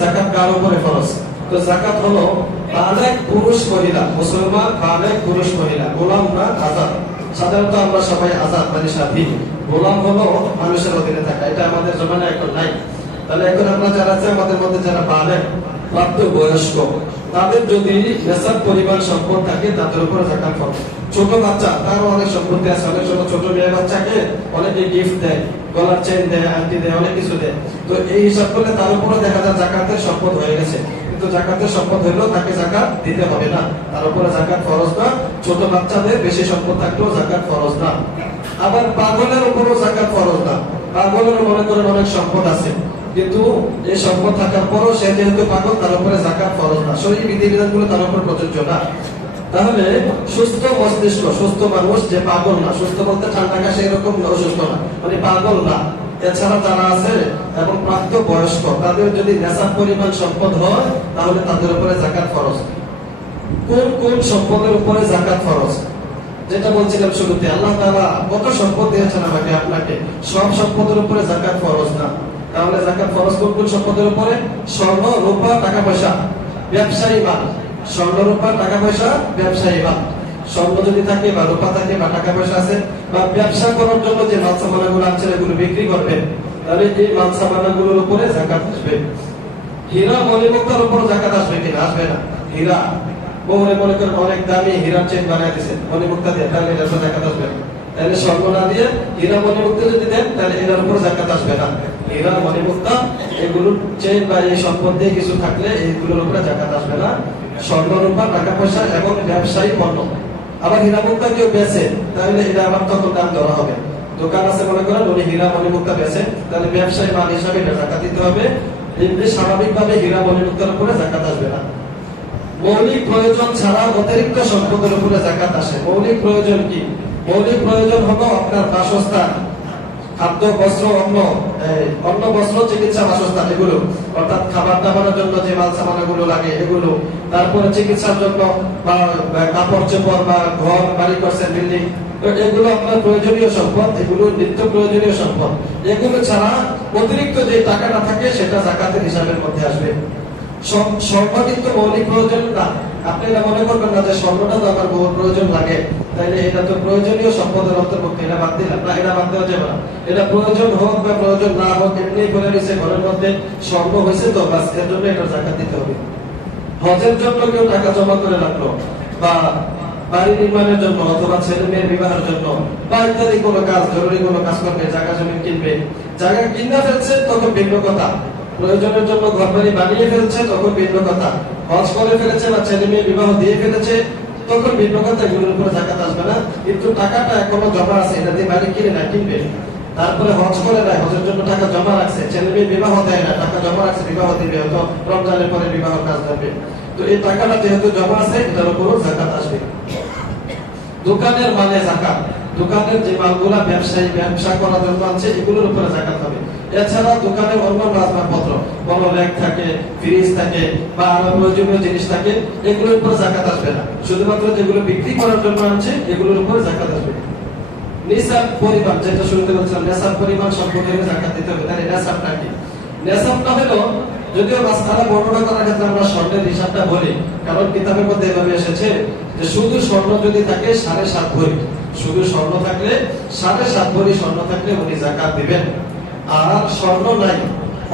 যাকাত কার উপরে ফরজ? তো যাকাত হলো বালেগ পুরুষ মহিলা, মুসলমান বালেগ পুরুষ মহিলা, গোলাম না আজাদ। সাধারণত আমরা সবাই আজাদ মানে স্বাধীন, গোলাম হলো মানুষের অধীনে থাকা, এটা আমাদের জমানায় এখন নাই। তাহলে এখন আমরা যারা আছে আমাদের মধ্যে যারা বালেগ প্রাপ্ত বয়স্ক, তাদের যদি নেশাব পরিমাণ সম্পদ থাকে তাদের উপরে যাকাত ফরজ। ছোট বাচ্চা তারও অনেক সম্পত্তি আছে, অনেক ছোট মেয়ে বাচ্চাকে অনেকে গিফট দেয়, গলার চেন দেয়, আংটি দেয়, অনেক কিছু দেয়। তো এই হিসাব করলে তার উপরে দেখা যায় জাকাতের সম্পদ হয়ে গেছে, কিন্তু জাকাতের সম্পদ হইলেও তাকে জাকাত দিতে হবে না, তার উপরে জাকাত ফরজ না। ছোট বাচ্চাদের বেশি সম্পদ থাকলেও জাকাত ফরজ না। আবার পাগলের উপরও জাকাত ফরজ না। পাগলের মনে করেন অনেক সম্পদ আছে, কিন্তু এই সম্পদ থাকার পরও সে যেহেতু পাগল, তার উপরে জাকাত ফরজ না, শরীর বিধিবিধান গুলো তার উপর প্রযোজ্য না। তাহলে সুস্থ মস্তিষ্ক, সুস্থ মানুষ যে পাগল না, সুস্থ বলতে ঠান্ডা কাশি এরকম অসুস্থ না, মানে পাগল না, এছাড়া যারা আছে এবং প্রাপ্ত বয়স্ক, তাদের যদি নেশাব পরিমাণ সম্পদ হয় তাহলে তাদের উপরে যাকাত ফরজ। কোন কোন সম্পদের উপরে যাকাত ফরজ? যেটা বলছিলাম শুরুতে, আল্লাহ তাআলা কত সম্পদ দিয়েছেন আমাকে আপনাকে, সব সম্পদের উপরে যাকাত ফরজ না। তাহলে যাকাত ফরজ কোন কোন সম্পদের উপরে? স্বর্ণ, রূপা, টাকা পয়সা, ব্যবসায়ী মাল। স্বর্ণ, রূপা, টাকা পয়সা, ব্যবসায়ী মাল। স্বর্ণ যদি থাকে বা রূপা থাকে বা টাকা পয়সা আছে, বা ব্যবসা করার জন্য যে মাল সামানাগুলো আছে এগুলো বিক্রি করবেন, তাহলে এই মাল সামানাগুলোর উপরে যাকাত আসবে। হীরা মণিমুক্তার উপর যাকাত আসবে কিনা? আসবে না। হীরা বহুরে মনে করেন অনেক দামি হীরার চেন বানিয়ে দিয়েছেন মণিমুক্তা দিয়ে, তাহলে এটার উপর যাকাত আসবে না। তাহলে স্বর্ণ না দিয়ে হীরা মণিমুক্তা যদি দেন তাহলে এটার উপর যাকাত আসবে না। হীরা মণিমুক্তা এগুলোর চেন বা এই সম্পদ দিয়ে কিছু থাকলে এইগুলোর উপরে যাকাত আসবে না। স্বর্ণ, রূপা, টাকা পয়সা এবং ব্যবসায়ী পণ্য। আবার হীরা মুক্তা কেউ বেচে তাহলে এটা আবার তত দাম ধরা হবে। দোকান আছে মনে করেন, উনি হীরা মণিমুক্তা বেচে, তাহলে ব্যবসায়ী মাল হিসাবে এটা যাকাত দিতে হবে। এমনি স্বাভাবিকভাবে হীরা মণিমুক্তার উপরে যাকাত আসবে না। মৌলিক প্রয়োজন ছাড়া অতিরিক্ত সম্পদের উপরে যাকাত আসে। মৌলিক প্রয়োজন কি? মৌলিক প্রয়োজন হলো আপনার বাসস্থান, খাদ্য, বস্ত্র, অন্ন বস্ত্র, চিকিৎসা, বাসস্থান, এগুলো অর্থাৎ খাবার দাবারের জন্য যে মাল সামানাগুলো লাগে এগুলো, তারপরে চিকিৎসার জন্য বা কাপড় চোপড় বা ঘর বাড়ি করছেন, বিল্ডিং, এগুলো আপনার প্রয়োজনীয় সম্পদ, এগুলো নিত্য প্রয়োজনীয় সম্পদ। এগুলো ছাড়া অতিরিক্ত যে টাকাটা থাকে সেটা যাকাতের হিসাবের মধ্যে আসবে। স্বর্ণ কিন্তু মৌলিক প্রয়োজন না। আপনি এটা মনে করবেন না যে স্বর্ণটা তো আমার বহু প্রয়োজন লাগে, তাইলে এটা তো প্রয়োজনীয় সম্পদের অন্তর্ভুক্ত, এটা বাদ দিলাম না, এটা বাদ দেওয়া যাবে না। এটা প্রয়োজন হোক বা প্রয়োজন না হোক, এমনি করে নিছে ঘরের মধ্যে স্বর্ণ হয়েছে তো বাস, এর জন্য এটা যাকাত দিতে হবে। হজের জন্য কেউ টাকা জমা করে রাখলো, বা বাড়ি নির্মাণের জন্য, অথবা ছেলে মেয়ের বিবাহের জন্য, বা ইত্যাদি কোনো কাজ, জরুরি কোনো কাজ করবে, জায়গা জমি কিনবে, জায়গা কিনা ফেলছে তখন ভিন্ন কথা। প্রয়োজনের জন্য ঘর বাড়ি বানিয়ে ফেলছে তখন ভিন্ন কথা। হজ করে ফেলেছে বা ছেলে মেয়ে বিবাহ দিয়ে ফেলেছে তখন ভিন্ন কথা, এগুলোর উপরে যাকাত আসবে না। কিন্তু টাকাটা এখনো জমা আছে, এটা দিয়ে বাড়ি কিনে না, কিনবে, তারপরে হজ করে দেয়, হজের জন্য টাকা জমা রাখছে, ছেলে মেয়ে বিবাহ দেয় না, টাকা জমা রাখছে, বিবাহ দিবে, হয়তো রমজানের পরে বিবাহ কাজ দেবে, তো এই টাকাটা যেহেতু জমা আছে এটার উপরও যাকাত আসবে। দোকানের মালে যাকাত, দোকানের যে মালগুলা ব্যবসায়ী ব্যবসা করার জন্য আছে এগুলোর উপরে যাকাত হবে। এছাড়া দোকানে অন্যান্য আসবাবপত্র, কোনো র্যাক থাকে, ফ্রিজ থাকে বা আরো প্রয়োজনীয় জিনিস থাকে, এগুলোর উপরে যাকাত আসবে না। শুধুমাত্র যেগুলো বিক্রি করার জন্য আছে এগুলোর উপরে যাকাত আসবে। নিসাব পরিমাণ, যেটা শুরুতে বলছিলাম, নেশাব পরিমাণ সম্পর্কে যাকাত দিতে হবে। তাহলে নেশাবটা কি? নেশাবটা হলো, যদিও মাসআলা বর্ণনা করার ক্ষেত্রে আমরা স্বর্ণের হিসাবটা বলি, কারণ কিতাবের মধ্যে এভাবে এসেছে যে শুধু স্বর্ণ যদি থাকে 7.5 ভরি, শুধু স্বর্ণ থাকলে 7.5 ভরি স্বর্ণ থাকলে উনি যাকাত দিবেন। আর স্বর্ণ নাই,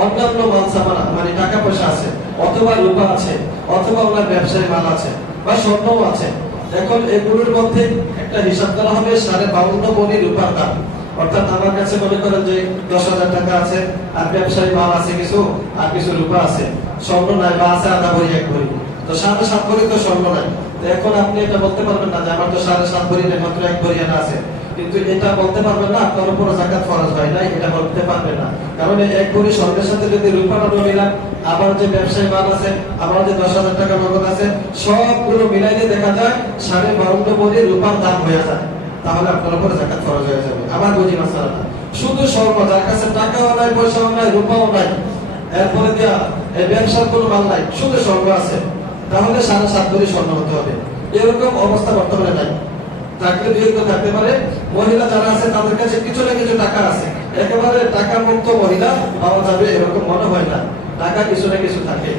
অন্যান্য মাল সামানা মানে টাকা পয়সা আছে, অথবা রূপা আছে, অথবা ওনার ব্যবসায়ী মাল আছে, বা স্বর্ণও আছে, এখন এগুলোর মধ্যে একটা হিসাব করা হবে 52.5 ভরি রূপার দাম। অর্থাৎ আমার কাছে মনে করেন যে 10,000 টাকা আছে, আর ব্যবসায়ী মাল আছে কিছু, আর কিছু রূপা আছে, স্বর্ণ নাই বা আছে আধা ভরি, 1 ভরি, তো 7.5 ভরি তো স্বর্ণ নাই। তো এখন আপনি এটা বলতে পারবেন না যে আমার তো 7.5 ভরি নেই, মাত্র 1 ভরি আনা আছে, কিন্তু এটা বলতে পারবেন না আপনার উপর যাকাত ফরজ হয় নাই, এটা বলতে পারবেন না। কারণ 1 ভরি স্বর্ণের সাথে যদি রূপাটা মিলান, আবার যে ব্যবসায়ী মাল আছে, আবার যে 10,000 টাকা নগদ আছে, সবগুলো মিলাইলে দেখা যায় 12.5 ভরি রূপার দাম হয়ে যায়, তাহলে আপনার উপর যাকাত ফরজ হয়ে যাবে। আবার বুঝি মাসালাটা, শুধু স্বর্ণ, যার কাছে টাকাও নাই, পয়সাও নাই, রূপাও নাই, এরপরে দিয়া এই ব্যবসার কোনো মাল নাই, শুধু স্বর্ণ আছে, তাহলে 7.5 ভরি স্বর্ণ হতে হবে। এরকম অবস্থা বর্তমানে নাই, থাকলে দুই একটা থাকতে পারে। মহিলা যারা আছে তাদের কাছে কিছু না কিছু টাকা আছে, একেবারে টাকা মুক্ত মহিলা পাওয়া যাবে এরকম মনে হয় না। টাকা কিছু না কিছু থাকে।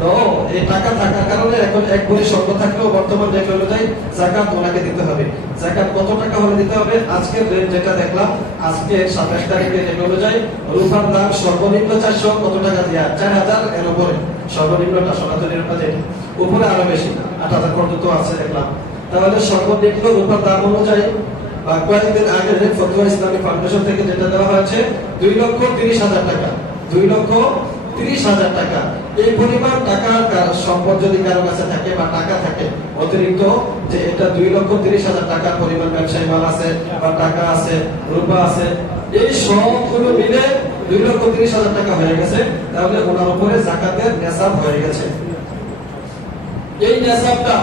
তো এই টাকা থাকার কারণে এখন এক ভরি স্বর্ণ থাকলেও বর্তমান রেট অনুযায়ী যাকাত ওনাকে দিতে হবে। যাকাত কত টাকা হলে দিতে হবে? আজকের রেট যেটা দেখলাম, আজকে 27 তারিখের রেট অনুযায়ী রূপার দাম সর্বনিম্ন 400 কত টাকা দিয়া 4000 এর উপরে সর্বনিম্নটা সনাতনী রূপা যেটা, উপরে আরো বেশি 8000 পর্যন্ত আছে দেখলাম। তাহলে সর্বনিম্ন রূপার দাম অনুযায়ী বা কয়েকদিন আগে ফতুয়া ইসলামী ফাউন্ডেশন থেকে যেটা দেওয়া হয়েছে 2,30,000 টাকা, 2,30,000 টাকা। এই পরিমাণ টাকার সম্পদ যদি কারো কাছে থাকে বা টাকা থাকে অতিরিক্ত, যে এটা 2,30,000 টাকার পরিমাণ ব্যবসায়ী মাল আছে বা টাকা আছে, রূপা আছে, এই সবগুলো মিলে 2,30,000 টাকা হয়ে গেছে, তাহলে ওনার উপরে যাকাতের নেসাব হয়ে গেছে। এই নেসাবটা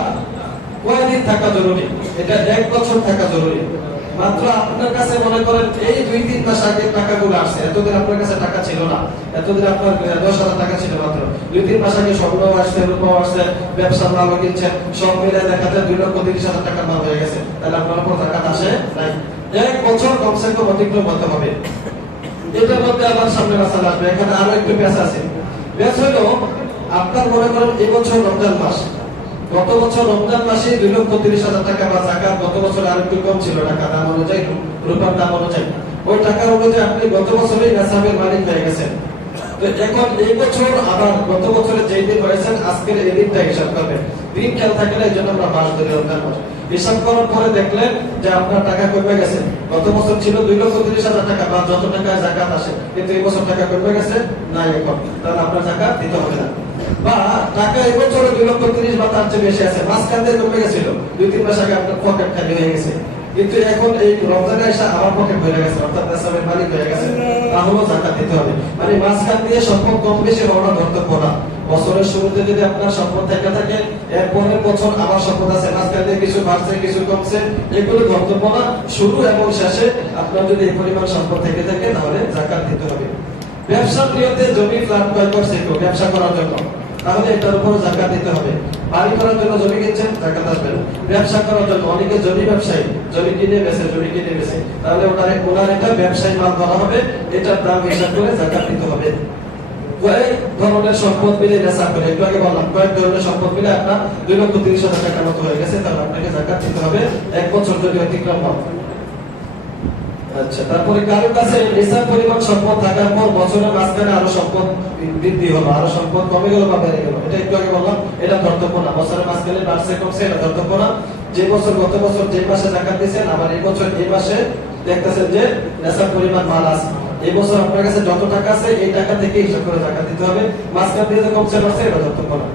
কয়দিন থাকা জরুরি? এটা 1 বছর থাকা জরুরি। মাত্র আপনার কাছে মনে করেন এই 2-3 মাস আগে টাকাগুলো আসছে, এতদিন আপনার কাছে টাকা ছিল না, এতদিন আপনার 10,000 টাকা ছিল মাত্র, 2-3 মাস আগে স্বর্ণ আসছে, রূপা আসছে, ব্যবসার মাল কিনছেন, সব মিলে দেখা যায় 2,30,000 টাকার মাল হয়ে গেছে, তাহলে আপনার উপর টাকা আসে নাই। 1 বছর কমসে কম অতিক্রম হতে হবে। এটার মধ্যে আবার সামনে মাসাল আসবে, এখানে আরো একটু ব্যাস আছে। ব্যাস হলো আপনার মনে করেন এবছর রমজান মাস, গত বছর রমজান মাসে 2,30,000 টাকা বা যাকাত গত বছর আর একটু কম ছিল টাকা দাম অনুযায়ী, রূপার দাম অনুযায়ী, ওই টাকা অনুযায়ী আপনি গত বছরই নেসাবের মালিক হয়ে গেছেন। তো এখন এই বছর আবার গত বছরে যেই দিন হয়েছেন আজকের এই দিনটা হিসাব করবেন। দিন খেয়াল থাকে না, এই জন্য আমরা মাস ধরে রমজান মাস হিসাব করার পরে দেখলেন যে আপনার টাকা কমে গেছে। গত বছর ছিল 2,30,000 টাকা বা যত টাকা যাকাত আসে, কিন্তু এই বছর টাকা কমে গেছে না এখন, তাহলে আপনার যাকাত দিতে হবে না। বা টাকা এবছর 2,30,000 বা তার চেয়ে বেশি আছে, মাঝখান দিয়ে কমে গেছিল, 2-3 মাস আগে আপনার পকেট খালি হয়ে গেছে, কিন্তু এখন এই রমজানে এসে আবার পকেট হয়ে গেছে, অর্থাৎ নেসাবের মালিক হয়ে গেছে, তাহলেও যাকাত দিতে হবে। মানে মাঝখান দিয়ে সম্পদ কম বেশি হওয়াটা ধর্তব্য না। বছরের শুরুতে যদি আপনার সম্পদ থেকে থাকে, এরপরের বছর আবার সম্পদ আছে, মাঝখান দিয়ে কিছু বাড়ছে কিছু কমছে, এগুলো ধর্তব্য না। শুরু এবং শেষে আপনার যদি এই পরিমাণ সম্পদ থেকে থাকে তাহলে যাকাত দিতে হবে। ব্যবসার নিয়তে জমি ফ্ল্যাট ক্রয় করছে কেউ ব্যবসা করার জন্য, তাহলে এটার উপর যাকাত দিতে হবে। বাড়ি করার জন্য জমি কিনছেন, যাকাত আসবে না। ব্যবসা করার জন্য অনেকে জমি ব্যবসায়ী, জমি কিনে বেচে, তাহলে ওনার এটা ব্যবসায়ী মাল ধরা হবে, এটার দাম হিসাব করে যাকাত দিতে হবে। কয়েক ধরনের সম্পদ মিলে নেসাব করে, একটু আগে বললাম কয়েক ধরনের সম্পদ মিলে আপনার 2,30,000 টাকার মতো হয়ে গেছে, তাহলে আপনাকে যাকাত দিতে হবে 1 বছর যদি অতিক্রম হয়। আচ্ছা, তারপরে কারো কাছে নিসাব পরিমাণ সম্পদ থাকার পর বছরের মাঝখানে আরো সম্পদ বৃদ্ধি হলো, আরো সম্পদ কমে গেল বা বেড়ে গেল, এটা একটু আগে বললাম, এটা ধর্তব্য না। বছরের মাঝখানে বাড়ছে কমছে, এটা ধর্তব্য না। যে বছর গত বছর যে মাসে যাকাত দিয়েছেন, আবার এই বছর এই মাসে দেখতেছেন যে নিসাব পরিমাণ মাল আছে, এই বছর আপনার কাছে যত টাকা আছে এই টাকা থেকে হিসাব করে যাকাত দিতে হবে। মাঝখান দিয়ে যে কমছে বাড়ছে, এটা ধর্তব্য না।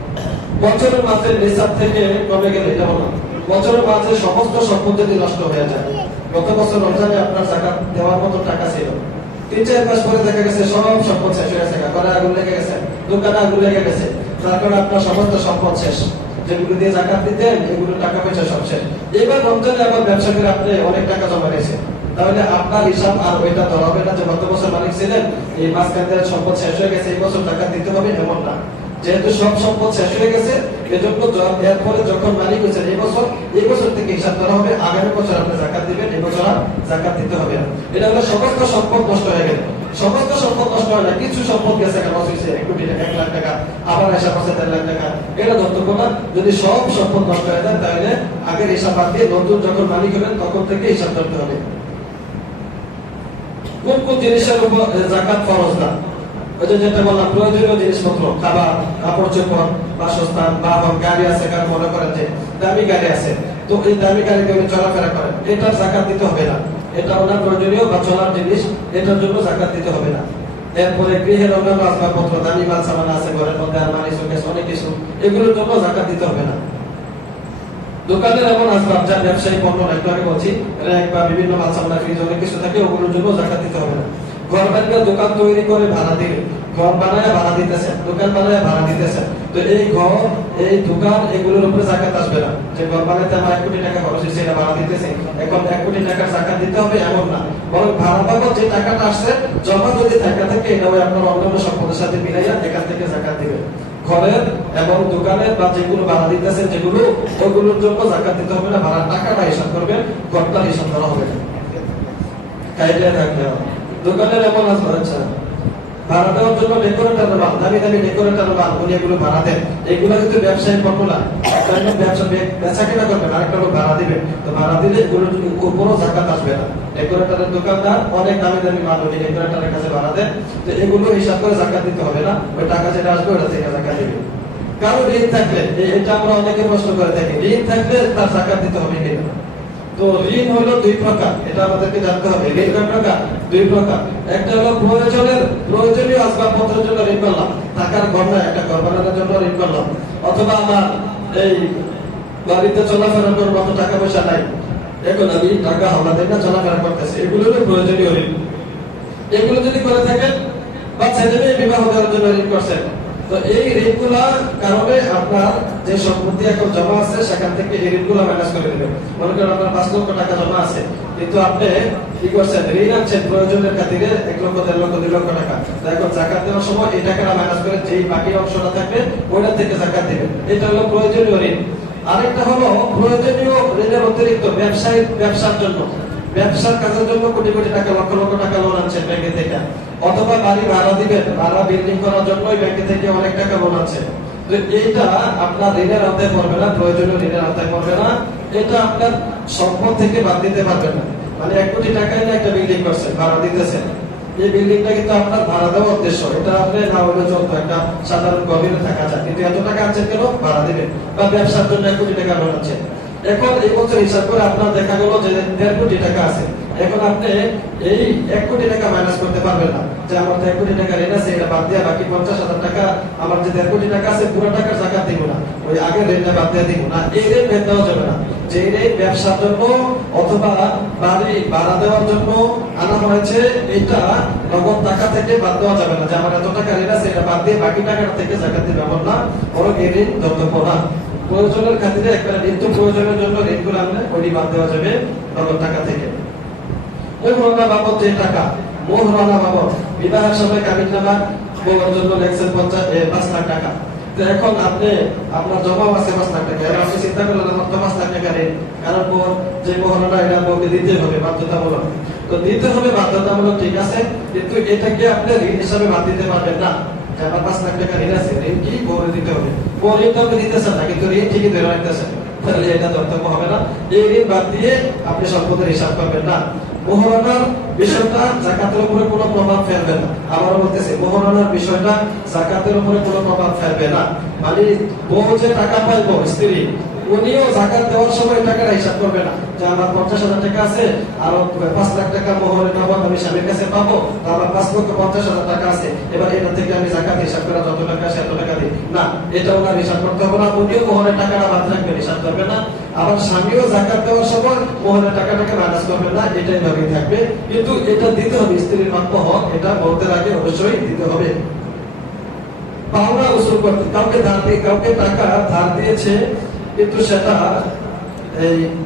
বছরের মাঝে নিসাব থেকে কমে গেলে, এটা বললাম বছরের মাঝে সমস্ত সম্পদ যদি নষ্ট হয়ে যায়, গত বছর রমজানে আপনার যাকাত দেওয়ার মতো টাকা ছিল, 3-4 মাস পরে দেখা গেছে সব সম্পদ শেষ হয়ে গেছে, ঘরে আগুন লেগে গেছে, দোকানে আগুন লেগে গেছে, তার কারণে আপনার সমস্ত সম্পদ শেষ, যেগুলো দিয়ে যাকাত দিতেন এগুলো টাকা পয়সা সব শেষ। এবার রমজানে আবার ব্যবসা করে আপনি অনেক টাকা জমা রেখেছেন, তাহলে আপনার হিসাব আর ওইটা ধরা হবে না যে গত বছর মালিক ছিলেন, এই মাঝখানে সম্পদ শেষ হয়ে গেছে, এই বছর টাকা দিতে হবে, এমন না। যেহেতু সব সম্পদ শেষ হয়ে গেছে, এজন্য এরপরে যখন মালিক হয়েছেন এই বছর থেকে হিসাব ধরা হবে, আগামী বছর আপনি যাকাত দিবেন, এই বছর আর যাকাত দিতে হবে না। এটা হলো সমস্ত সম্পদ নষ্ট হয়ে গেল। সমস্ত সম্পদ নষ্ট হয় না, কিছু সম্পদ গেছে, লস হয়েছে 1 কোটি টাকা, 1 লাখ টাকা, আবার হিসাব আছে 1.5 লাখ টাকা, এটা ধর্তব্য না। যদি সব সম্পদ নষ্ট হয়ে যায়, তাহলে আগের হিসাব বাদ দিয়ে নতুন যখন মালিক হবেন তখন থেকে হিসাব ধরতে হবে। কোন কোন জিনিসের উপর যাকাত ফরজ না? ওই যে যেটা বললাম, প্রয়োজনীয় জিনিসপত্র, খাবার, কাপড় চোপড়, বাসস্থান, বাহন, গাড়ি আছে, কারণ মনে করেন যে দামি গাড়ি আছে, তো এই দামি গাড়িতে উনি চলাফেরা করেন, এটার যাকাত দিতে হবে না। এটা ওনার প্রয়োজনীয় বা চলার জিনিস, এটার জন্য যাকাত দিতে হবে না। এরপরে গৃহের অন্যান্য আসবাবপত্র, দামি মাল সামান আছে ঘরের মধ্যে, আলমারি, শোকেস, অনেক কিছু, এগুলোর জন্য যাকাত দিতে হবে না। দোকানের এমন আসবাব যা ব্যবসায়ী পণ্য, একটু আগে বলছি, র্যাক বা বিভিন্ন মাল সামান, ফ্রিজ, অনেক কিছু থাকে, ওগুলোর জন্য যাকাত দিতে হবে না। ঘর বানিয়ে দোকান তৈরি করে ভাড়া দিবে, ঘর বানায় ভাড়া দিতেছেন, দোকান বানায় ভাড়া দিতেছেন, তো এই ঘর, এই দোকান, এগুলোর উপরে যাকাত আসবে না। যে ঘর বানাইতে আমার 1 কোটি টাকা খরচ হয়েছে, এটা ভাড়া দিতেছে, এখন 1 কোটি টাকার যাকাত দিতে হবে এমন না। বরং ভাড়া বাবদ যে টাকাটা আসছে, জমা যদি টাকা থাকে, এটা আপনার অন্যান্য সম্পদের সাথে মিলাইয়া এখান থেকে যাকাত দিবেন। ঘরের এবং দোকানের বা যেগুলো ভাড়া দিতেছেন, যেগুলো, ওগুলোর জন্য যাকাত দিতে হবে না। ভাড়ার টাকাটা হিসাব করবেন, ঘরটার হিসাব করা হবে না। কাইডে থাকবে দোকানের এমন আসবে। আচ্ছা, ভাড়া দেওয়ার জন্য ডেকোরেটর মাল, দামি দামি ডেকোরেটর মাল উনি এগুলো ভাড়া দেন। এগুলো কিন্তু ব্যবসায়ী ফর্মুলা, ব্যবসা বেচা কেনা করবেন, আরেকটা লোক ভাড়া দিবেন। তো ভাড়া দিলে এগুলো কোনো জাকাত আসবে না। ডেকোরেটরের দোকানদার অনেক দামি দামি মাল উনি ডেকোরেটরের কাছে ভাড়া দেন, তো এগুলো হিসাব করে জাকাত দিতে হবে না। ওই টাকা যেটা আসবে ওটা থেকে জাকাত দিবে। কারো ঋণ থাকলে, এটা আমরা অনেকে প্রশ্ন করে থাকি, ঋণ থাকলে তার জাকাত দিতে হবে কিনা। তো ঋণ হলো দুই প্রকার, এটা আমাদেরকে জানতে হবে। ঋণ কয় প্রকার? দুই প্রকার। একটা হলো প্রয়োজনীয় আসবাবপত্রের জন্য ঋণ করলাম, টাকার গহনা, একটা ঘর বানানোর জন্য ঋণ করলাম, অথবা আমার এই বাড়িতে চলাফেরার জন্য মতো টাকা পয়সা নাই, এখন আমি টাকা হাওলা দেই না, চলাফেরা করতেছি, এগুলো হলো প্রয়োজনীয় ঋণ। এগুলো যদি করে থাকেন বা ছেলে মেয়ে বিবাহ দেওয়ার জন্য ঋণ করছেন, তো এই ঋণগুলোর কারণে আপনার যে সম্পত্তি এখন জমা আছে সেখান থেকে এই ঋণগুলো মাইনাস করে দেবেন। মনে করেন আপনার 5 লক্ষ টাকা জমা আছে, কিন্তু আপনি কি করছেন, ঋণ আনছেন প্রয়োজনের খাতিরে 1 লক্ষ, 1.5 লক্ষ, 2 লক্ষ টাকা। তো এখন জাকাত দেওয়ার সময় এই টাকাটা মাইনাস করে যেই বাকি অংশটা থাকবে ওইটা থেকে জাকাত দিবেন। এটা হলো প্রয়োজনীয় ঋণ। আরেকটা হলো প্রয়োজনীয় ঋণের অতিরিক্ত ব্যবসার জন্য, ব্যবসার কাজের জন্য কোটি কোটি টাকা, লক্ষ লক্ষ টাকা লোন আনছেন ব্যাংকে থেকে, অথবা বাড়ি ভাড়া দিবেন, ভাড়া বিল্ডিং করার জন্য ব্যাংকে থেকে অনেক টাকা লোন আছে। তো এইটা আপনার ঋণের আওতায় পড়বে না, প্রয়োজনীয় ঋণের আওতায় পড়বে না। এটা আপনার সম্পদ থেকে বাদ দিতে পারবেন না। মানে 1 কোটি টাকা নিয়ে একটা বিল্ডিং করছেন, ভাড়া দিতেছেন, এই বিল্ডিংটা কিন্তু আপনার ভাড়া দেওয়ার উদ্দেশ্য, এটা আপনি না হলে চলতো, একটা সাধারণ গভীরে থাকা যায়, কিন্তু এত টাকা আনছেন কেন? ভাড়া দিবেন। বা ব্যবসার জন্য 1 কোটি টাকা লোন আনছেন, এখন এই বছর হিসাব করে আপনার দেখা গেল যে 1.5 কোটি টাকা আছে। এখন আপনি এই 1 কোটি টাকা মাইনাস করতে পারবেন না, যে আমার তো 1 কোটি টাকা ঋণ আছে, এটা বাদ দিয়ে বাকি 50,000 টাকা, আমার যে 1.5 কোটি টাকা আছে পুরো টাকার জাকাত দিব না, ওই আগের ঋণটা বাদ দিয়ে দিব না। এই ঋণ বের দেওয়া যাবে না। যে ঋণ ব্যবসার জন্য অথবা বাড়ি ভাড়া দেওয়ার জন্য আনা হয়েছে, এটা নগদ টাকা থেকে বাদ দেওয়া যাবে না, যে আমার এত টাকা ঋণ আছে, এটা বাদ দিয়ে বাকি টাকাটা থেকে জাকাত দিবে এমন না, বরং এই ঋণ ধর্তব্য না। প্রয়োজনের খাতিরে একটা নিত্য প্রয়োজনের জন্য ঋণগুলো আনলে ওই বাদ দেওয়া যাবে নগদ টাকা থেকে। মোহরানা বাবদ যে টাকা, মোহরানা বাবদ বিবাহের সময় কাবিননামা বউয়ের জন্য লেখছেন 5 লাখ টাকা। তো এখন আপনি আপনার জমা আছে 5 লাখ টাকা, এবার আপনি চিন্তা করলেন আমার তো 5 লাখ টাকা ঋণ, কারণ যে মোহরানা এটা বউকে দিতে হবে বাধ্যতামূলক। তো দিতে হবে বাধ্যতামূলক, ঠিক আছে, কিন্তু এটাকে আপনি ঋণ হিসাবে বাদ দিতে পারবেন না। যে আমার 5 লাখ টাকা ঋণ আছে, ঋণ কি বউরে দিতে হবে, বউ ঋণ তো আপনি দিতেছেন না, কিন্তু ঋণ ঠিকই ধরে রাখতেছেন, তাহলে এটা ধর্তব্য হবে না। এই ঋণ বাদ দিয়ে আপনি সম্পদের হিসাব করবেন না। মোহরানার বিষয়টা জাকাতের উপরে কোনো প্রভাব ফেলবে না। আবারও বলতেছি, মোহরানার বিষয়টা জাকাতের উপরে কোনো প্রভাব ফেলবে না। মানে বউ যে টাকা পাইব, স্ত্রী, উনিও জাকাত দেওয়ার সময় টাকাটা হিসাব করবে না, যে আমার 50,000 টাকা আছে, আরো 5 লাখ টাকা মোহরের বাবদ আমি স্বামীর কাছে পাবো, তো আমার 5,50,000 টাকা আছে, এবার এটা থেকে আমি জাকাত হিসাব করে যত টাকা আছে এত টাকা দিই না, এটা ওনার হিসাব করতে হবে না। উনিও মোহরের টাকাটা বাদ রাখবেন, হিসাব করবে না। আবার স্বামীও জাকাত দেওয়ার সময় মোহরের টাকাটাকে মাইনাস করবেন না, এটাই ভাবেই থাকবে। কিন্তু এটা দিতে হবে, স্ত্রীর প্রাপ্য হক, এটা বলতে আগে অবশ্যই দিতে হবে। পাওনা উসুল করতে, কাউকে টাকা ধার দিয়েছে কিন্তু সেটা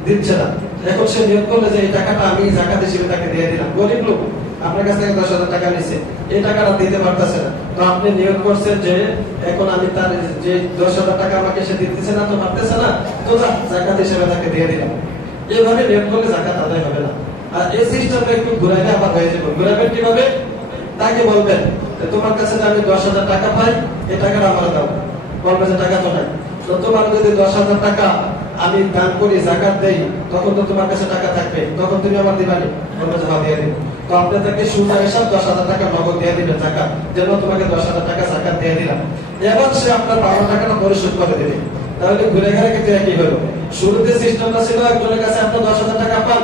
দিচ্ছে না, এখন সে নিয়োগ করলে যে এই টাকাটা আমি জাকাত হিসেবে তাকে দিয়ে দিলাম, গরিব লোক আপনার কাছ থেকে 10,000 টাকা নিচ্ছে, এই টাকাটা দিতে পারতেছে না, তো আপনি নিয়োগ করছেন যে এখন আমি তার যে 10,000 টাকা আমাকে সে দিতেছে না, তো পারতেছে না, তো জাকাত হিসেবে তাকে দিয়ে দিলাম। এইভাবে নিয়োগ করলে জাকাত আদায় হবে না। আর এই সিস্টেমটা একটু ঘুরাইলে আবার হয়ে যাবে। ঘুরাবেন কিভাবে? তাকে বলবেন তোমার কাছে আমি 10,000 টাকা পাই, এই টাকাটা আমার দাও, বলবে যে টাকা তো নাই, তো তোমার যদি 10,000 টাকা আমি দান করি, জাকাত দেই, তখন তো তোমার কাছে টাকা থাকবে, তখন তুমি আমার দিবানি, বলবে যে দিয়ে দিব। তো আপনি তাকে সুজা হিসাব 10,000 টাকা নগদ দিয়ে দিবেন জাকাত, যেন তোমাকে 10,000 টাকা জাকাত দিয়ে দিলাম। এবার সে আপনার পাওনা টাকাটা পরিশোধ করে দেবে। তাহলে ঘুরে ঘুরে কিন্তু একই হলো। শুরুতে সিস্টেমটা ছিল একজনের কাছে আপনি 10,000 টাকা পান,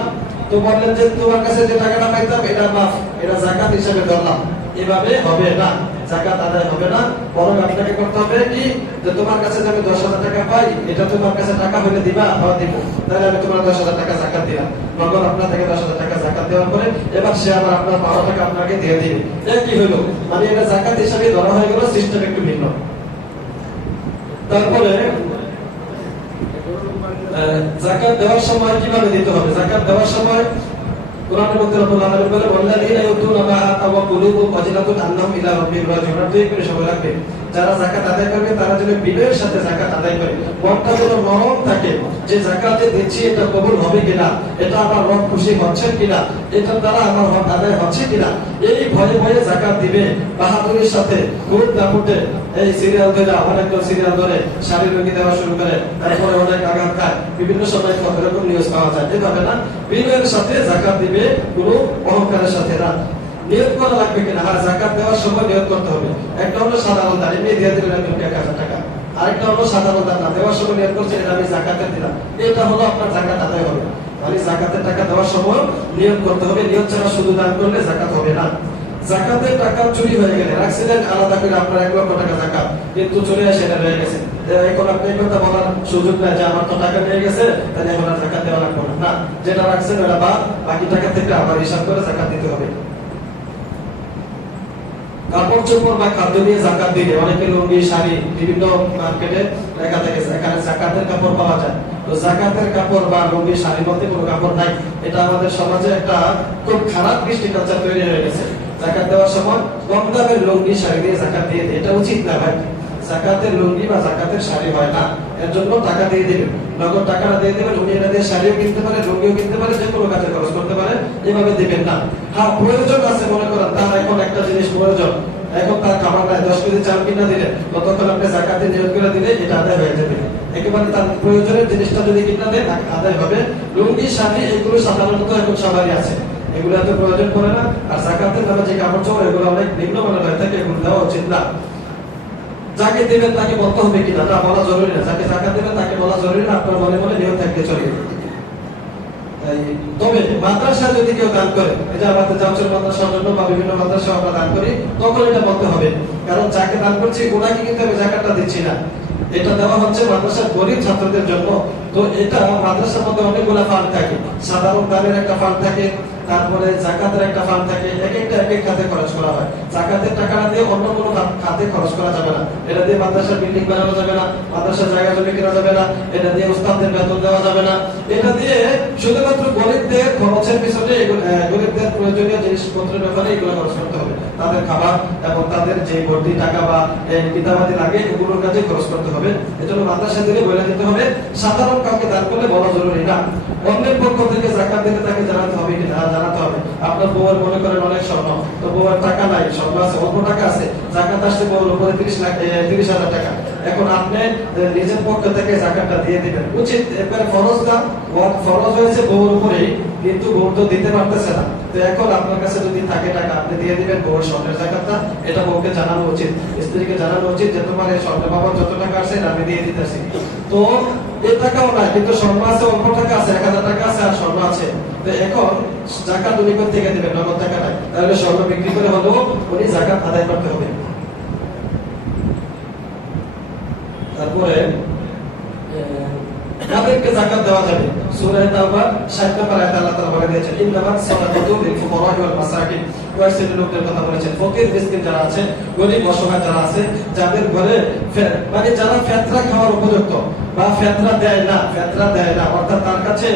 তো বললেন যে তোমার কাছে যে টাকাটা পাইতাম এটা মাফ, এটা জাকাত হিসেবে ধরলাম। এভাবে হবে না, জাকাত আদায় হবে না। বরং আপনাকে করতে হবে কি, যে তোমার কাছে যে আমি 10,000 টাকা পাই, এটা তোমার কাছে টাকা হলে দিবা, দিব, তাহলে আমি তোমার 10,000 টাকা জাকাত দিলাম। নগদ আপনার থেকে 10,000 টাকা জাকাত দেওয়ার পরে এবার সে আবার আপনার পাওয়া টাকা আপনাকে দিয়ে দিবে। কি হলো, মানে এটা জাকাত হিসাবে ধরা হয়ে গেল, সিস্টেম একটু ভিন্ন। তারপরে জাকাত দেওয়ার সময় কিভাবে দিতে হবে? জাকাত দেওয়ার সময় কোরআনের মধ্যে রব্বুল আলামিন বলে ওয়াল্লাযীনা ইউতুনা মা আতা ওয়া কুলুবুহুম ওয়াজিলাতুন আন্নাহুম ইলা রাব্বিহিম রাজিউন। দুই করে সবাই রাখবে, যারা যাকাত আদায় করবে তারা যেন বিনয়ের সাথে যাকাত আদায় করে, মনটা যেন নরম থাকে যে যাকাত যে দিচ্ছি এটা কবুল হবে কিনা, এটা আমার রব খুশি হচ্ছেন কিনা, এটার দ্বারা আমার হক আদায় হচ্ছে কিনা, এই ভয়ে ভয়ে যাকাত দিবে বাহাদুরির সাথে। খুব দাপুটে এই সিরিয়াল ধরে অনেক সিরিয়াল ধরে শাড়ি রঙি দেওয়া শুরু করে, তারপরে অনেক আঘাত খায়, বিভিন্ন সময় এরকম নিউজ পাওয়া যায়। এভাবে না, বিনয়ের সাথে যাকাত দিবে, কোনো অহংকারের সাথে না। নিয়ত করা লাগবে কিনা, আর যাকাত দেওয়ার সময় নিয়ত করতে হবে। একটা হলো সাধারণ দান, এমনি দিয়ে দিলেন 1,000 টাকা, আরেকটা হলো সাধারণ দান না, দেওয়ার সময় নিয়ত করছেন এটা আমি যাকাতের দিলাম, এটা হলো আপনার যাকাত আদায় হবে। মানে যাকাতের টাকা দেওয়ার সময় নিয়ত করতে হবে, নিয়ত ছাড়া শুধু দান করলে যাকাত হবে না। যাকাতের টাকা চুরি হয়ে গেলে রাখছিলেন আলাদা করে আপনার 1 লক্ষ টাকা যাকাত, কিন্তু চলে আসে এটা রয়ে গেছে, এখন আপনি এই কথা বলার সুযোগ নাই যে আমার তো টাকা নিয়ে গেছে তাহলে এখন আর যাকাত দেওয়া লাগবে না। যেটা রাখছেন ওটা বাদ, বাকি টাকা থেকে আবার হিসাব করে যাকাত দিতে হবে। কাপড় চোপড় বা খাদ্য দিয়ে যাকাত দিলে অনেকে লুঙ্গি শাড়ি বিভিন্ন মার্কেটে লেখা থাকে এখানে যাকাতের কাপড় পাওয়া যায়, তো যাকাতের কাপড় বা লুঙ্গি শাড়ির মধ্যে কোনো কাপড় নাই। এটা আমাদের সমাজে একটা খুব খারাপ দৃষ্টি কালচার তৈরি হয়ে গেছে। যাকাত দেওয়ার সময় কম দামের লুঙ্গি শাড়ি দিয়ে যাকাত দিয়ে দেয়, এটা উচিত না ভাই। যাকাতের লুঙ্গি বা যাকাতের শাড়ি হয় না, এর জন্য টাকা দিয়ে দিবেন, নগদ টাকাটা দিয়ে দিবেন, উনি এটা দিয়ে শাড়িও কিনতে পারে, লুঙ্গিও কিনতে পারে, যে কোনো কাজে খরচ করতে পারে, এভাবে দিবেন না। হ্যাঁ, প্রয়োজন আছে, মনে করেন তার এখন একটা জিনিস প্রয়োজন, এখন তার খাবার নাই, 10 কেজি চাল কিনা দিলে ততক্ষণ আপনি যাকাতে নিয়োগ করে দিলে এটা আদায় হয়ে যাবে। একেবারে তার প্রয়োজনের জিনিসটা যদি কিনা দেন আদায় হবে। লুঙ্গি শাড়ি এগুলো সাধারণত এখন সবারই আছে, এগুলো এত প্রয়োজন পড়ে না। আর যাকাতের নামে যে কাপড় চোপড় এগুলো অনেক নিম্নমানের হয়ে থাকে, এগুলো দেওয়া উচিত না। যাকে দেবেন তাকে বলতে হবে কিনা তা বলা জরুরি না, যাকে যাকাত দেবেন তাকে বলা জরুরি না, আপনার মনে মনে নিয়ত থাকতে চলে। তবে মাদ্রাসা যদি কেউ দান করে, এই যে আমাদের জামশেদ মাদ্রাসার জন্য বা বিভিন্ন মাদ্রাসা আমরা দান করি, তখন এটা বলতে হবে, কারণ যাকে দান করছি ওনাকে কিন্তু আমি যাকাতটা দিচ্ছি না, এটা দেওয়া হচ্ছে মাদ্রাসার গরিব ছাত্রদের জন্য। তো এটা মাদ্রাসার মধ্যে অনেকগুলো ফান্ড থাকে, সাধারণ দানের একটা ফান্ড থাকে, তারপরে যাকাতের একটা ফান্ড থাকে, এক একটা এক এক খাতে খরচ করা হয়। যাকাতের টাকাটা দিয়ে অন্য কোনো খাতে খরচ করা যাবে না, এটা দিয়ে মাদ্রাসার বিল্ডিং বানানো যাবে না, মাদ্রাসার জায়গা জমি কেনা যাবে না, এটা দিয়ে উস্তাদদের বেতন দেওয়া যাবে না, এটা দিয়ে শুধুমাত্র গরিবদের খরচের পিছনে গরিবদের প্রয়োজনীয় জিনিসপত্রের ব্যাপারে এগুলো খরচ করতে হবে, তাদের খাবার এবং তাদের যে ভর্তি টাকা বা কিতাবাদি লাগে এগুলোর কাজে খরচ করতে হবে। এজন্য মাদ্রাসা দিলে বলে দিতে হবে, সাধারণ কাউকে দান করলে বলা জরুরি না। অন্যের পক্ষ থেকে যাকাত দিতে তাকে জানাতে হবে কিনা জানাতে হবে। আপনার বউয়ের মনে করেন অনেক স্বর্ণ, তো বউয়ের টাকা নাই, স্বর্ণ আছে, অল্প টাকা আছে, যাকাত আসছে বউর উপরে 30,000 টাকা, এখন আপনি নিজের পক্ষ থেকে যাকাতটা দিয়ে দিবেন, উচিত। এবারে ফরজ দান, ফরজ হয়েছে বউর উপরেই, কিন্তু বউ তো দিতে পারতেছে না, তো এখন আপনার কাছে যদি থাকে টাকা আপনি দিয়ে দিবেন বউর স্বর্ণের যাকাতটা, এটা বউকে জানানো উচিত, স্ত্রীকে জানানো উচিত যে তোমার এই স্বর্ণ বাবা যত টাকা আছে আমি দিয়ে দিতেছি। তো এই টাকাও নাই, কিন্তু স্বর্ণ আছে, অল্প টাকা আছে, 1,000 টাকা আছে আর স্বর্ণ আছে, তো এখন যাকাত উনি কোথা থেকে দিবেন, নগদ টাকা নাই, তাহলে স্বর্ণ বিক্রি করে হলেও উনি যাকাত আদায় করতে হবে। তারপরে কাদেরকে যাকাত দেওয়া যাবে, সূরা তাওবা 60 নম্বর আয়াতে আল্লাহ তাআলা বলে দিয়েছেন, ইন্নামাস সাদাকাতু লিল ফুকারা'i ওয়াল মাসাকিন, কয় শ্রেণীর লোকদের কথা বলেছেন, ফকির মিসকিন যারা আছে, গরীব অসহায় যারা আছে, যাদের ঘরে মানে যারা ফিতরা খাওয়ার উপযুক্ত বা ফিতরা দেয় না, অর্থাৎ তার কাছে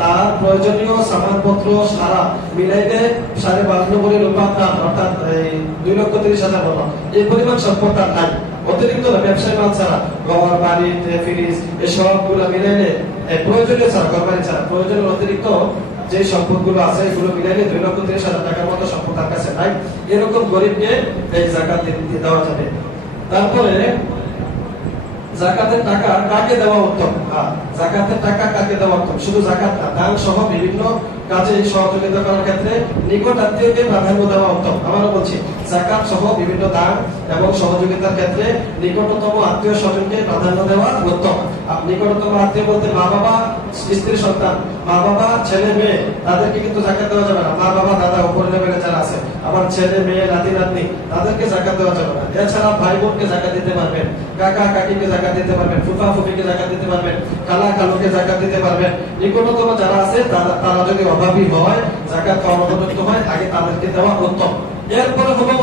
তার প্রয়োজনীয় সামানপত্র সারা মিলাইতে 12.5 ভরি রূপার দাম, অর্থাৎ 2,30,000 টাকা, এই পরিমাণ সম্পদ তার নাই, অতিরিক্ত ব্যবসায়ী মাল ছাড়া ঘর বাড়ি ফ্রিজ এসবগুলো মিলাইলে প্রয়োজনীয় ছাড়া, ঘর বাড়ি ছাড়া প্রয়োজনীয় অতিরিক্ত যে সম্পদগুলো আছে এগুলো মিলাইলে 2,30,000 টাকার মতো সম্পদ তার কাছে নাই, এরকম গরিবকে এই যাকাত দেওয়া যাবে। তারপরে যাকাতের টাকা কাকে দেওয়া উত্তম, যাকাতের টাকা কাকে দেওয়া উত্তম, শুধু যাকাত না, দান সহ বিভিন্ন কাজে সহযোগিতা করার ক্ষেত্রে নিকট আত্মীয়কে প্রাধান্য দেওয়া উত্তম। আবারও বলছি, যাকাত সহ বিভিন্ন দান এবং সহযোগিতার ক্ষেত্রে নিকটতম আত্মীয় স্বজনকে প্রাধান্য দেওয়া উত্তম। নিকটতম আত্মীয় বলতে মা বাবা স্ত্রী সন্তান, মা বাবা ছেলে মেয়ে, তাদেরকে কিন্তু যাকাত দেওয়া যাবে না। মা বাবা দাদা উপরে লেভেলে যারা আছে, আবার ছেলে মেয়ে নাতি নাতনি, তাদেরকে যাকাত দেওয়া যাবে না। এছাড়া ভাই বোনকে যাকাত দিতে পারবেন, কাকা কাকিকে যাকাত দিতে পারবেন, ফুফা ফুফিকে যাকাত দিতে পারবেন, খালা খালুকে যাকাত দিতে পারবেন। নিকটতম যারা আছে তারা যদি অভাবী হয়, যাকাত খাওয়ার উপযুক্ত হয়, আগে তাদেরকে দেওয়া উত্তম। এরপরে হলো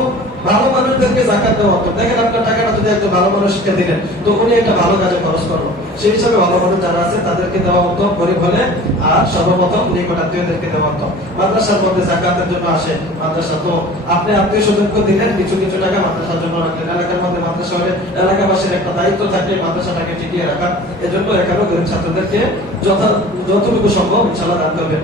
ভালো মানুষদেরকে জাকাত দেওয়া উত্তম। দেখেন আপনার টাকাটা যদি একজন ভালো মানুষকে দিলেন, তো উনি একটা ভালো কাজে খরচ করলো, সেই হিসাবে ভালো মানুষ যারা আছে তাদেরকে দেওয়া উত্তম, গরিব হলে আর সর্বপ্রথম নিকট আত্মীয়দেরকে দেওয়া উত্তম। মাদ্রাসার মধ্যে জাকাতের জন্য আসে, মাদ্রাসা তো আপনি আত্মীয় স্বজনকে দিলেন, কিছু কিছু টাকা মাদ্রাসার জন্য রাখলেন। এলাকার মধ্যে মাদ্রাসা হলে এলাকাবাসীর একটা দায়িত্ব থাকে মাদ্রাসাটাকে টিকিয়ে রাখা, এজন্য এখানেও গরিব ছাত্রদেরকে যতটুকু সম্ভব ইনশাআল্লাহ দান করবেন।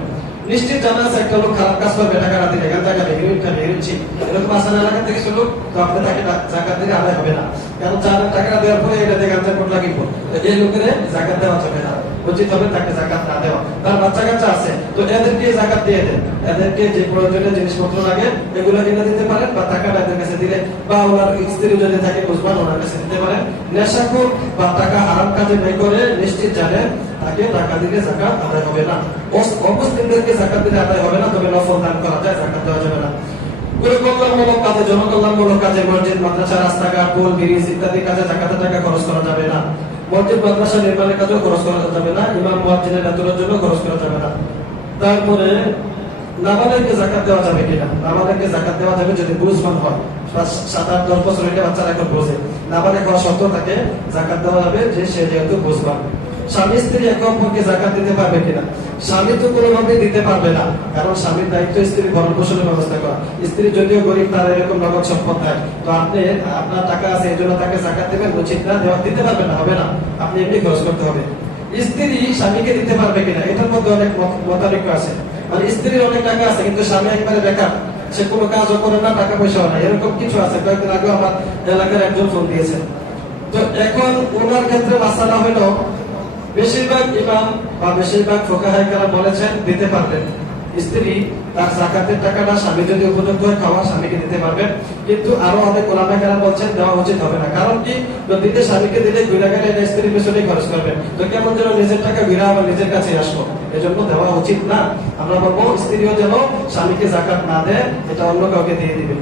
নিশ্চিত জানা আছে একটা লোক খারাপ কাজ করবে, টাকা রাতে এখান থেকে হিরোইন খাবে, হিরোইন ছিপ, এরকম আসান এলাকা থেকে শুনুক, তো আপনি তাকে জাকাত দিলে আদায় হবে না। কারণ টাকা দেওয়ার পরে এটা দিয়ে গাঞ্জা কোট লাগিব, এই লোকের জাকাত দেওয়া যাবে না, উচিত হবে তাকে জাকাত না দেওয়া। তার বাচ্চা কাচ্চা আছে, তো এদেরকে জাকাত দিয়ে দেন, এদেরকে যে প্রয়োজনীয় জিনিসপত্র লাগে এগুলো কিনে দিতে পারেন, বা টাকাটা এদের কাছে দিলে, বা ওনার স্ত্রী যদি থাকে বুঝবান ওনার কাছে দিতে পারেন। নেশাখোর বা টাকা হারাম কাজে ব্যয় করে নিশ্চিত জানেন তাকে টাকা দিলে জাকাত আদায় হবে না। অমুসলিমদেরকে জাকাত দিলে আদায় হবে না, তবে নফল দান করা যায়, জাকাত দেওয়া যাবে না। কল্যাণমূলক কাজে, জনকল্যাণমূলক কাজে, মসজিদ, মাদ্রাসা, রাস্তাঘাট, পোল, ব্রিজ ইত্যাদি কাজে জাকাতের টাকা খরচ করা যাবে না। মসজিদ, মাদ্রাসা নির্মাণের কাজেও খরচ করা যাবে না, ইমাম মুয়াজ্জিনের বেতনের জন্য খরচ করা যাবে না। তারপরে নাবালেগকে জাকাত দেওয়া যাবে কিনা? নাবালেগকে জাকাত দেওয়া যাবে যদি বুঝবান হয়, 7-8-10 বছর হইলে বাচ্চারা এখন বোঝে, নাবালেগ হওয়া সত্ত্বেও তাকে জাকাত দেওয়া যাবে, যে সে যেহেতু বুঝবান। স্বামী স্ত্রী একে অপরকে জাকাত দিতে পারবে কিনা? স্বামী তো কোনোভাবেই দিতে পারবে না, কারণ স্বামীর দায়িত্ব স্ত্রীর ভরণ পোষণের ব্যবস্থা করা। স্ত্রী যদিও গরিব, তার এরকম নগদ সম্পদ দেয়, তো আপনি আপনার টাকা আছে এই জন্য তাকে জাকাত দেবেন, উচিত না, দেওয়া দিতে পারবেন না, হবে না, আপনি এমনি খরচ করতে হবে। স্ত্রী স্বামীকে দিতে পারবে কিনা, এটার মধ্যে অনেক মতানৈক্য আছে। মানে স্ত্রীর অনেক টাকা আছে কিন্তু স্বামী একবারে বেকার, সে কোনো কাজও করে না, টাকা পয়সাও নাই, এরকম কিছু আছে। কয়েকদিন আগে আমার এলাকার একজন ফোন দিয়েছে। তো এখন ওনার ক্ষেত্রে মাসালা হলো, বেশিরভাগ ইমাম বা বেশিরভাগ ফুকাহায়ে কেরাম বলেছেন দিতে পারবেন। স্ত্রী তার যাকাতের টাকাটা স্বামী যদি উপযুক্ত হয় খাওয়া, স্বামীকে দিতে পারবেন। কিন্তু আরো অনেক ওলামায়ে কেরাম বলছেন দেওয়া উচিত হবে না। কারণ কি, দিতে স্বামীকে দিলে ঘুরে গেলে এটা স্ত্রীর পেছনেই খরচ করবেন, তো কেমন যেন নিজের টাকা ঘুরে আবার নিজের কাছে আসবো, এজন্য দেওয়া উচিত না। আমরা বলবো স্ত্রীও যেন স্বামীকে যাকাত না দেয়, এটা অন্য কাউকে দিয়ে দিবে।